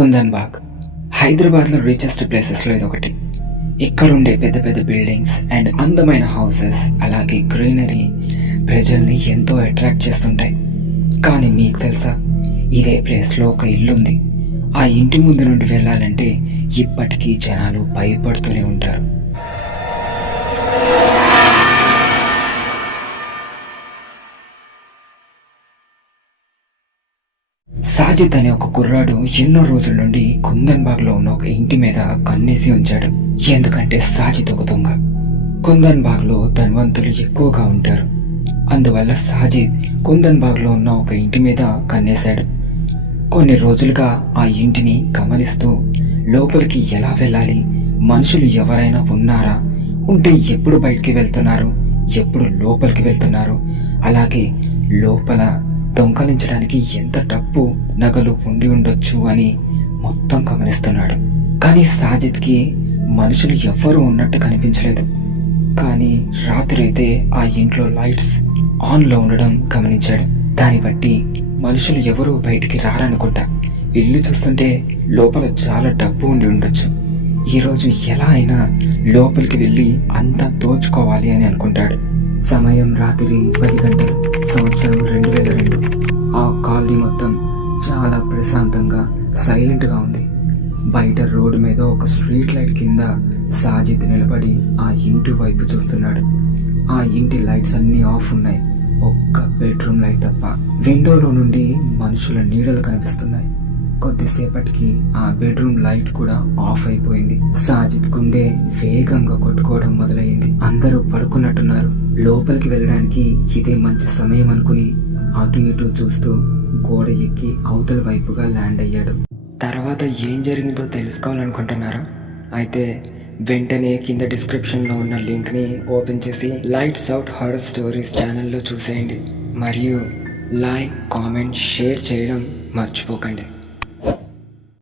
కుందన్ బాగ్ హైదరాబాద్లో రిచెస్ట్ ప్లేసెస్లో ఇదొకటి. ఇక్కడుండే పెద్ద పెద్ద బిల్డింగ్స్ అండ్ అందమైన హౌసెస్ అలాగే గ్రీనరీ ప్రజల్ని ఎంతో అట్రాక్ట్ చేస్తుంటాయి. కానీ మీకు తెలుసా, ఇదే ప్లేస్లో ఒక ఇల్లు ఉంది. ఆ ఇంటి ముందు నుండి వెళ్ళాలంటే ఇప్పటికీ జనాలు భయపడుతూనే ఉంటారు. సాజిద్ అనే ఒక కుర్రాడు ఎన్నో రోజుల నుండి కుందన్ బాగ్లో ఉన్న ఒక ఇంటి మీద కన్నేసి ఉంచాడు. ఎందుకంటే సాజిద్ ఒక దొంగ. కుందన్ బాగ్లో ధనవంతులు ఎక్కువగా ఉంటారు. అందువల్ల సాజిద్ కుందన్ బాగ్లో ఉన్న ఒక ఇంటి మీద కన్నేశాడు. కొన్ని రోజులుగా ఆ ఇంటిని గమనిస్తూ లోపలికి ఎలా వెళ్ళాలి, మనుషులు ఎవరైనా ఉన్నారా, ఉంటే ఎప్పుడు బయటికి వెళ్తున్నారు, ఎప్పుడు లోపలికి వెళ్తున్నారు, అలాగే లోపల దొంగలించడానికి ఎంత డబ్బు నగలు ఉండి ఉండొచ్చు అని మొత్తం గమనిస్తున్నాడు. కానీ సాజిద్కి మనుషులు ఎవ్వరూ ఉన్నట్టు కనిపించలేదు. కానీ రాత్రి అయితే ఆ ఇంట్లో లైట్స్ ఆన్లో ఉండడం గమనించాడు. దాన్ని బట్టి మనుషులు ఎవరూ బయటికి రారనుకుంటా. ఇల్లు చూస్తుంటే లోపల చాలా డబ్బు ఉండి ఉండొచ్చు. ఈరోజు ఎలా అయినా లోపలికి వెళ్ళి అంతా దోచుకోవాలి అని అనుకుంటాడు. సమయం రాత్రి 10 గంటలు, సంవత్సరం 2002. ఆ కాలనీ మొత్తం చాలా ప్రశాంతంగా సైలెంట్గా ఉంది. బయట రోడ్డు మీద ఒక స్ట్రీట్ లైట్ కింద సాజిద్ నిలబడి ఆ ఇంటి వైపు చూస్తున్నాడు. ఆ ఇంటి లైట్స్ అన్నీ ఆఫ్ ఉన్నాయి, ఒక్క బెడ్రూమ్ లైట్ తప్ప. విండోలో నుండి మనుషుల నీడలు కనిపిస్తున్నాయి. కొద్దిసేపటికి ఆ బెడ్రూమ్ లైట్ కూడా ఆఫ్ అయిపోయింది. సాజిద్ గుండె వేగంగా కొట్టుకోవడం మొదలైంది. అందరూ పడుకున్నట్టున్నారు. లోపలికి వెళ్ళడానికి ఇదే మంచి సమయం అనుకుని అటు ఇటు చూస్తూ గోడ ఎక్కి అవతల వైపుగా ల్యాండ్ అయ్యాడు. తర్వాత ఏం జరిగిందో తెలుసుకోవాలనుకుంటున్నారా? అయితే వెంటనే కింద డిస్క్రిప్షన్లో ఉన్న లింక్ని ఓపెన్ చేసి లైట్స్ అవుట్ హారర్ స్టోరీస్ ఛానల్లో చూసేయండి. మరియు లైక్, కామెంట్, షేర్ చేయడం మర్చిపోకండి.